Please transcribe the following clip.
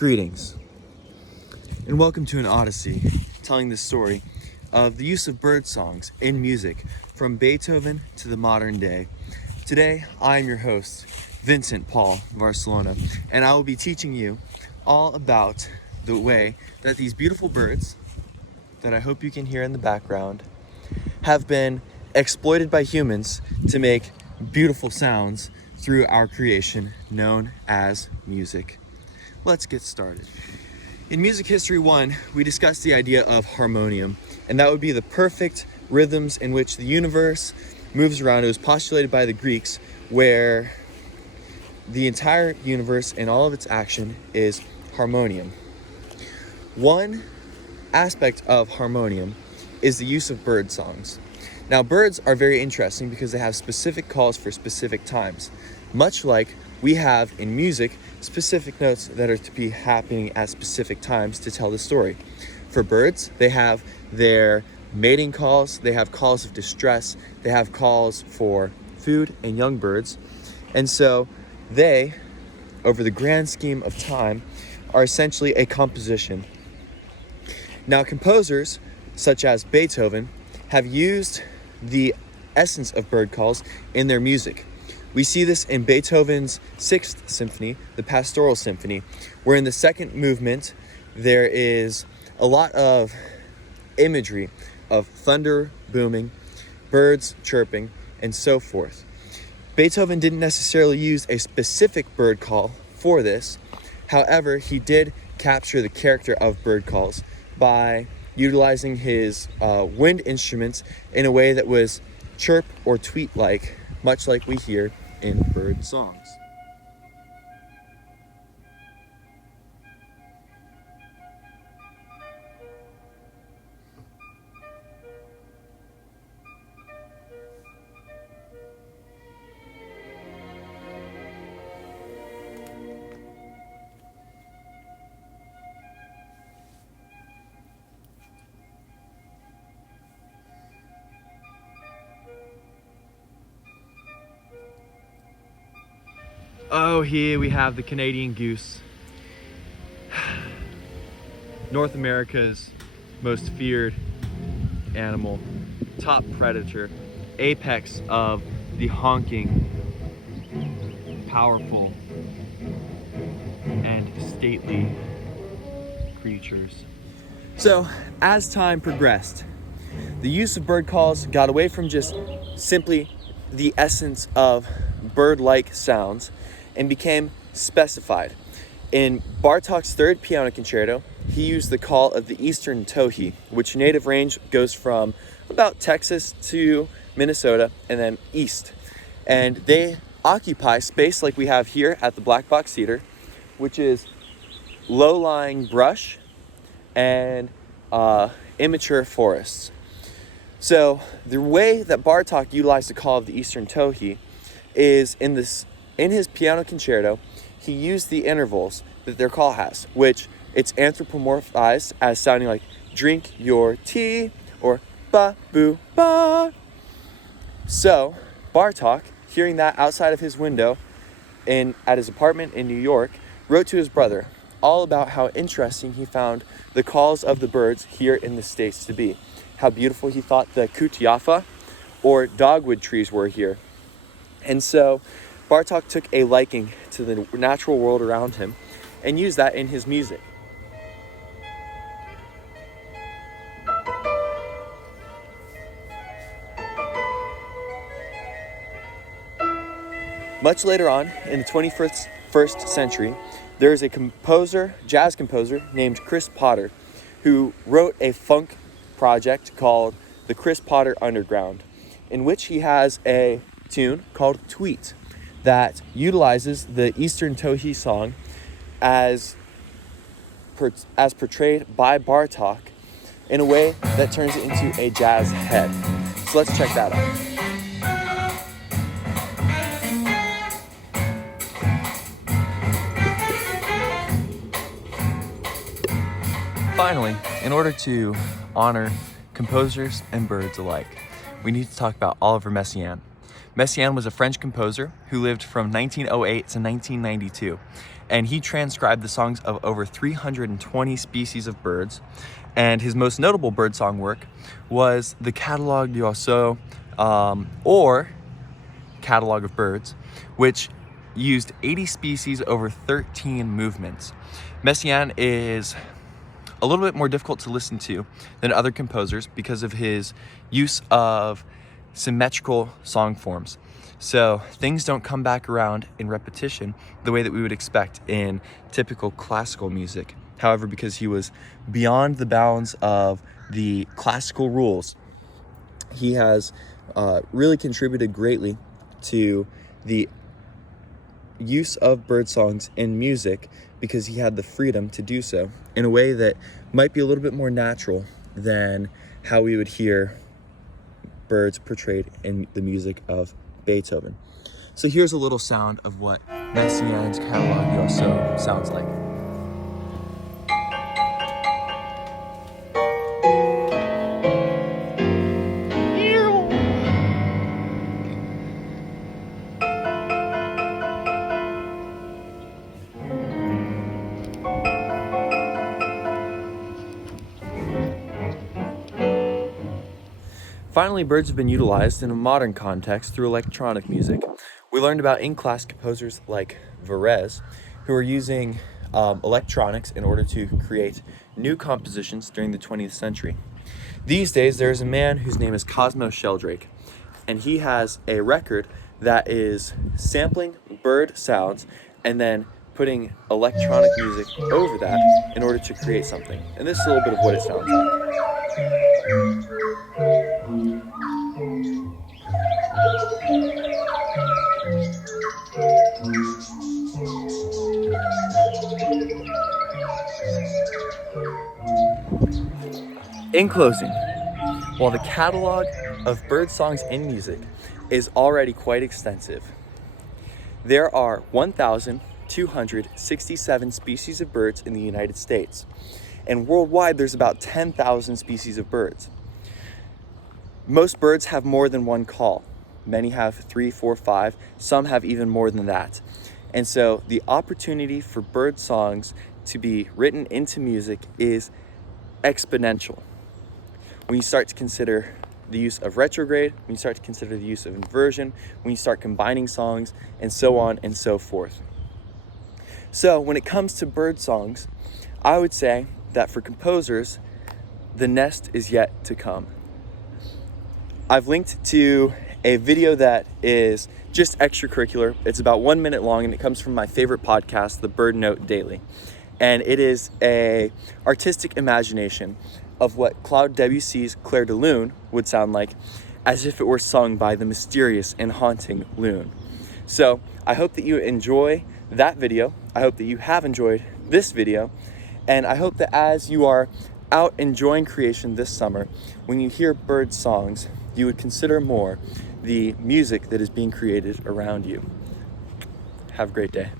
Greetings, and welcome to an odyssey telling the story of the use of bird songs in music from Beethoven to the modern day. Today, I am your host, Vincent Paul Barcelona, and I will be teaching you all about the way that these beautiful birds, that I hope you can hear in the background, have been exploited by humans to make beautiful sounds through our creation known as music. Let's get started. In Music History 1, we discussed the idea of harmonium, and that would be the perfect rhythms in which the universe moves around. It was postulated by the Greeks, where the entire universe and all of its action is harmonium. One aspect of harmonium is the use of bird songs. Now, birds are very interesting because they have specific calls for specific times, much like we have in music specific notes that are to be happening at specific times to tell the story. For birds, they have their mating calls, they have calls of distress, they have calls for food and young birds, and so they, over the grand scheme of time, are essentially a composition. Now, composers such as Beethoven have used the essence of bird calls in their music. We see this in Beethoven's Sixth Symphony, the Pastoral Symphony, where in the second movement there is a lot of imagery of thunder booming, birds chirping, and so forth. Beethoven didn't necessarily use a specific bird call for this. However, he did capture the character of bird calls by utilizing his wind instruments in a way that was chirp or tweet-like, much like we hear in bird songs. Oh, here we have the Canadian goose, North America's most feared animal, top predator, apex of the honking, powerful, and stately creatures. So, as time progressed, the use of bird calls got away from just simply the essence of bird-like sounds and became specified. In Bartók's third piano concerto, he used the call of the eastern towhee, which native range goes from about Texas to Minnesota and then east. And they occupy space like we have here at the Black Box Theater, which is low-lying brush and immature forests. So the way that Bartók utilized the call of the eastern towhee is in his piano concerto, he used the intervals that their call has, which it's anthropomorphized as sounding like drink your tea or ba boo ba. So Bartók, hearing that outside of his window at his apartment in New York, wrote to his brother all about how interesting he found the calls of the birds here in the States to be, how beautiful he thought the kutiafa or dogwood trees were here. And so Bartók took a liking to the natural world around him and used that in his music. Much later on, in the 21st century, there is a jazz composer named Chris Potter, who wrote a funk project called the Chris Potter Underground, in which he has a tune called Tweet that utilizes the Eastern Towhee song as portrayed by Bartók in a way that turns it into a jazz head. So let's check that out. Finally, in order to honor composers and birds alike, we need to talk about Oliver Messiaen. Messiaen was a French composer who lived from 1908 to 1992, and he transcribed the songs of over 320 species of birds. And his most notable birdsong work was the Catalogue d'Oiseaux, or Catalogue of Birds, which used 80 species over 13 movements. Messiaen is a little bit more difficult to listen to than other composers because of his use of symmetrical song forms. So things don't come back around in repetition the way that we would expect in typical classical music. However, because he was beyond the bounds of the classical rules, he has really contributed greatly to the use of birdsongs in music, because he had the freedom to do so in a way that might be a little bit more natural than how we would hear birds portrayed in the music of Beethoven. So here's a little sound of what Messiaen's Catalogue d'Oiseaux sounds like. Finally, birds have been utilized in a modern context through electronic music. We learned about in-class composers like Varese, who are using electronics in order to create new compositions during the 20th century. These days, there is a man whose name is Cosmo Sheldrake, and he has a record that is sampling bird sounds and then putting electronic music over that in order to create something. And this is a little bit of what it sounds like. In closing, while the catalog of bird songs in music is already quite extensive, there are 1,267 species of birds in the United States, and worldwide there's about 10,000 species of birds. Most birds have more than one call. Many have 3, 4, 5, some have even more than that. And so the opportunity for bird songs to be written into music is exponential. When you start to consider the use of retrograde, when you start to consider the use of inversion, when you start combining songs, and so on and so forth. So when it comes to bird songs, I would say that for composers, the nest is yet to come. I've linked to a video that is just extracurricular. It's about 1 minute long, and it comes from my favorite podcast, the Bird Note Daily. And it is a artistic imagination of what Claude Debussy's Clair de Lune would sound like, as if it were sung by the mysterious and haunting loon. So I hope that you enjoy that video. I hope that you have enjoyed this video. And I hope that as you are out enjoying creation this summer, when you hear bird songs, you would consider more the music that is being created around you. Have a great day.